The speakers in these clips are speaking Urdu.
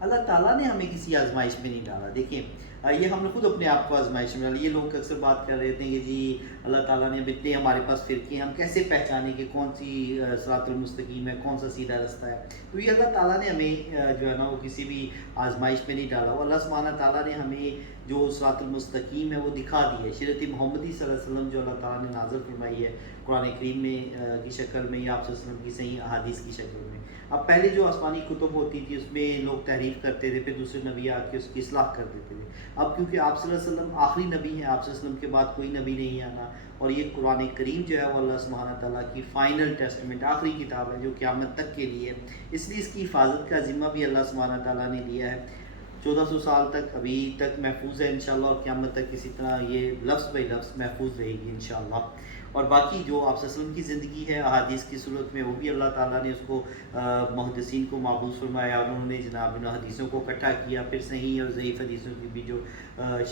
اللہ تعالیٰ نے ہمیں کسی آزمائش میں نہیں ڈالا. دیکھیں یہ ہم نے خود اپنے آپ کو آزمائش میں ڈالا. یہ لوگ اکثر بات کر رہے تھے کہ جی اللہ تعالیٰ نے اب اتنے ہمارے پاس فرقے ہیں، ہم کیسے پہچانیں کہ کون سی صراط المستقیم ہے، کون سا سیدھا رستہ ہے. تو یہ اللہ تعالیٰ نے ہمیں جو ہے نا وہ کسی بھی آزمائش میں نہیں ڈالا. وہ اللہ سبحانہ تعالیٰ نے ہمیں جو صراط المستقیم ہے وہ دکھا دی ہے. شریعت محمدی صلی اللہ علیہ وسلم جو اللہ تعالیٰ نے نازل فرمائی ہے قرآن کریم میں کی شکل میں یا آپ صلی اللہ علیہ وسلم کی صحیح حدیث کی شکل میں. اب پہلے جو آسمانی کتب ہوتی تھی اس میں لوگ تحریف کرتے تھے، پھر دوسرے نبی آ کے اس کی اصلاح کر دیتے تھے. اب کیونکہ آپ صلی اللہ علیہ وسلم آخری نبی ہیں، آپ صلی اللہ علیہ وسلم کے بعد کوئی نبی نہیں آنا، اور یہ قرآن کریم جو ہے وہ اللہ سبحانہ تعالیٰ کی فائنل ٹیسٹمنٹ، آخری کتاب ہے جو قیامت تک کے لیے، اس لیے اس کی حفاظت کا ذمہ بھی اللہ سبحانہ تعالیٰ نے لیا ہے. 1400 سال تک ابھی تک محفوظ ہے انشاءاللہ، اور قیامت تک اسی طرح یہ لفظ بائی لفظ محفوظ رہے گی انشاءاللہ. اور باقی جو آپ صلی اللہ علیہ وسلم کی زندگی ہے احادیث کی صورت میں، وہ بھی اللہ تعالیٰ نے اس کو محدثین کو محفوظ فرمایا، اور انہوں نے جناب ان حدیثوں کو اکٹھا کیا، پھر صحیح اور ضعیف حدیثوں کی بھی جو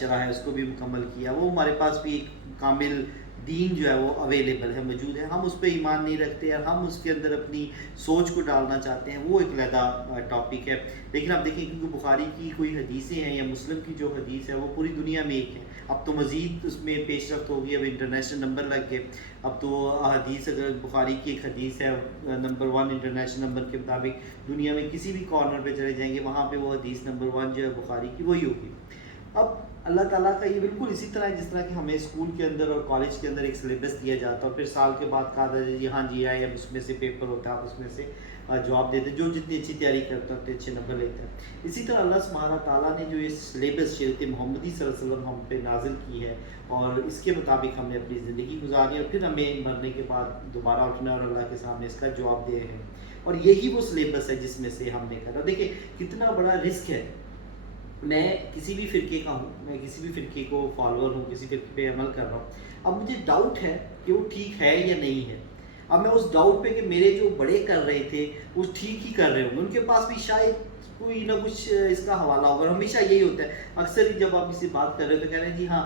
شرح ہے اس کو بھی مکمل کیا. وہ ہمارے پاس بھی ایک کامل دین جو ہے وہ اویلیبل ہے، موجود ہے. ہم اس پہ ایمان نہیں رکھتے اور ہم اس کے اندر اپنی سوچ کو ڈالنا چاہتے ہیں، وہ ایک علیحدہ ٹاپک ہے. لیکن اب دیکھیں کیونکہ بخاری کی کوئی حدیثیں ہیں یا مسلم کی جو حدیث ہے وہ پوری دنیا میں ایک ہے. اب تو مزید اس میں پیش رفت ہوگی، اب انٹرنیشنل نمبر لگ گئے. اب تو حدیث اگر بخاری کی ایک حدیث ہے نمبر 1 انٹرنیشنل نمبر کے مطابق، دنیا میں کسی بھی کارنر پہ چلے جائیں گے وہاں پہ وہ حدیث نمبر 1 جو ہے بخاری کی وہی ہوگی. اب اللہ تعالیٰ کا یہ بالکل اسی طرح ہے جس طرح کہ ہمیں اسکول کے اندر اور کالج کے اندر ایک سلیبس دیا جاتا ہے، اور پھر سال کے بعد کہا جاتا ہے جی ہاں جی آئے، اب اس میں سے پیپر ہوتا ہے، آپ اس میں سے جواب دیتے ہیں، جو جتنی اچھی تیاری کرتا ہے اتنے اچھے نمبر لیتے ہیں. اسی طرح اللہ سبحانہ تعالیٰ نے جو یہ سلیبس شریعت محمدی صلی اللہ علیہ وسلم ہم پہ نازل کی ہے، اور اس کے مطابق ہم نے اپنی زندگی گزاری، اور پھر ہمیں مرنے کے بعد دوبارہ اٹھنا اور اللہ کے سامنے اس کا جواب دے ہیں. اور یہی وہ سلیبس ہے جس میں سے ہم نے کرا. دیکھیں کتنا بڑا رسک ہے. میں کسی بھی فرقے کا ہوں، میں کسی بھی فرقے کو فالوور ہوں، کسی فرقے پہ عمل کر رہا ہوں، اب مجھے ڈاؤٹ ہے کہ وہ ٹھیک ہے یا نہیں ہے. اب میں اس ڈاؤٹ پہ کہ میرے جو بڑے کر رہے تھے وہ ٹھیک ہی کر رہے ہوں گے، ان کے پاس بھی شاید کوئی نہ کچھ اس کا حوالہ ہوگا. ہمیشہ یہی ہوتا ہے، اکثر ہی جب آپ کسی بات کر رہے ہو تو کہہ رہے ہیں جی ہاں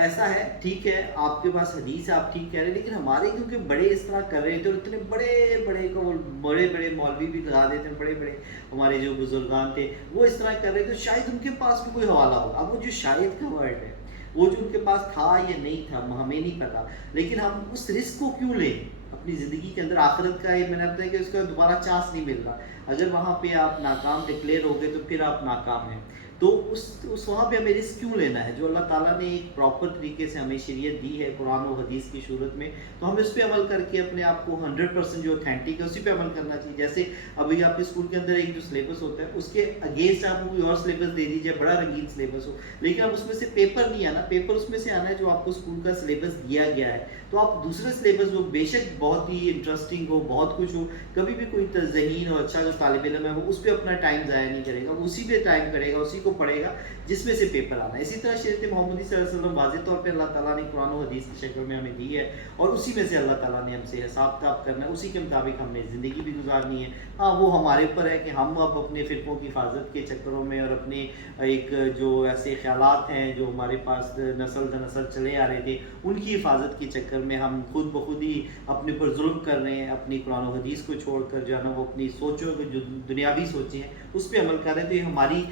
ایسا ہے، ٹھیک ہے، آپ کے پاس حدیث ہے، آپ ٹھیک کہہ رہے ہیں، لیکن ہمارے کیونکہ بڑے اس طرح کر رہے تھے اور اتنے بڑے بڑے مولوی بھی لگا دیتے ہیں، بڑے بڑے ہمارے جو بزرگان تھے وہ اس طرح کر رہے تھے، شاید ان کے پاس بھی کوئی حوالہ ہوگا. اب وہ جو شاید کا ورڈ ہے وہ جو ان کے پاس تھا یا نہیں تھا ہمیں نہیں پتا، لیکن ہم اس رسک کو کیوں لیں اپنی زندگی کے اندر. آخرت کا یہ میں نے بتایا کہ اس کا دوبارہ چانس نہیں مل رہا. اگر وہاں پہ آپ ناکام ڈکلیئر ہو گئے تو پھر آپ ناکام ہیں. تو اس وہاں پہ ہمیں رسک کیوں لینا ہے؟ جو اللہ تعالیٰ نے ایک پراپر طریقے سے ہمیں شریعت دی ہے قرآن و حدیث کی صورت میں، تو ہمیں اس پہ عمل کر کے اپنے آپ کو 100% جو اوتھینٹک ہے اسی پہ عمل کرنا چاہیے. جیسے ابھی آپ کے اسکول کے اندر ایک جو سلیبس ہوتا ہے اس کے اگینسٹ آپ کو کوئی اور سلیبس دے دیجیے، بڑا رنگین سلیبس ہو، لیکن اب اس میں سے پیپر نہیں آنا، پیپر اس میں سے آنا ہے جو آپ کو اسکول کا سلیبس دیا گیا ہے. تو آپ دوسرے سلیبس وہ بے شک بہت ہی انٹرسٹنگ ہو، بہت کچھ ہو، کبھی بھی کوئی ذہین اور اچھا جو طالب علم ہے وہ اس پہ اپنا ٹائم ضائع نہیں کرے گا، وہ اسی پہ ٹائم کرے گا، اسی کو پڑھے گا جس میں سے پیپر آنا ہے. اسی طرح شریعت محمدی صلی اللہ علیہ وسلم واضح طور پہ اللہ تعالیٰ نے قرآن و حدیث کی شکل میں ہمیں دی ہے، اور اسی میں سے اللہ تعالیٰ نے ہم سے حساب کتاب کرنا ہے، اسی کے مطابق ہم نے زندگی بھی گزارنی ہے. ہاں وہ ہمارے اوپر ہے کہ ہم اب اپنے فرقوں کی حفاظت کے چکروں میں اور اپنے ایک جو ایسے خیالات ہیں جو ہمارے پاس نسل در نسل چلے آ رہے تھے ان کی حفاظت کے چکر میں ہم خود بخود ہی اپنے پر ظلم کر رہے ہیں، اپنی قرآن و حدیث کو چھوڑ کر جو ہے نا وہ اپنی سوچوں کو جو دنیاوی سوچیں ہیں اس پہ عمل کر رہے ہیں. تو یہ ہماری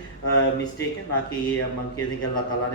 مسٹیک ہے، نہ کہ یہ عمل کہنے کہ اللہ تعالیٰ نے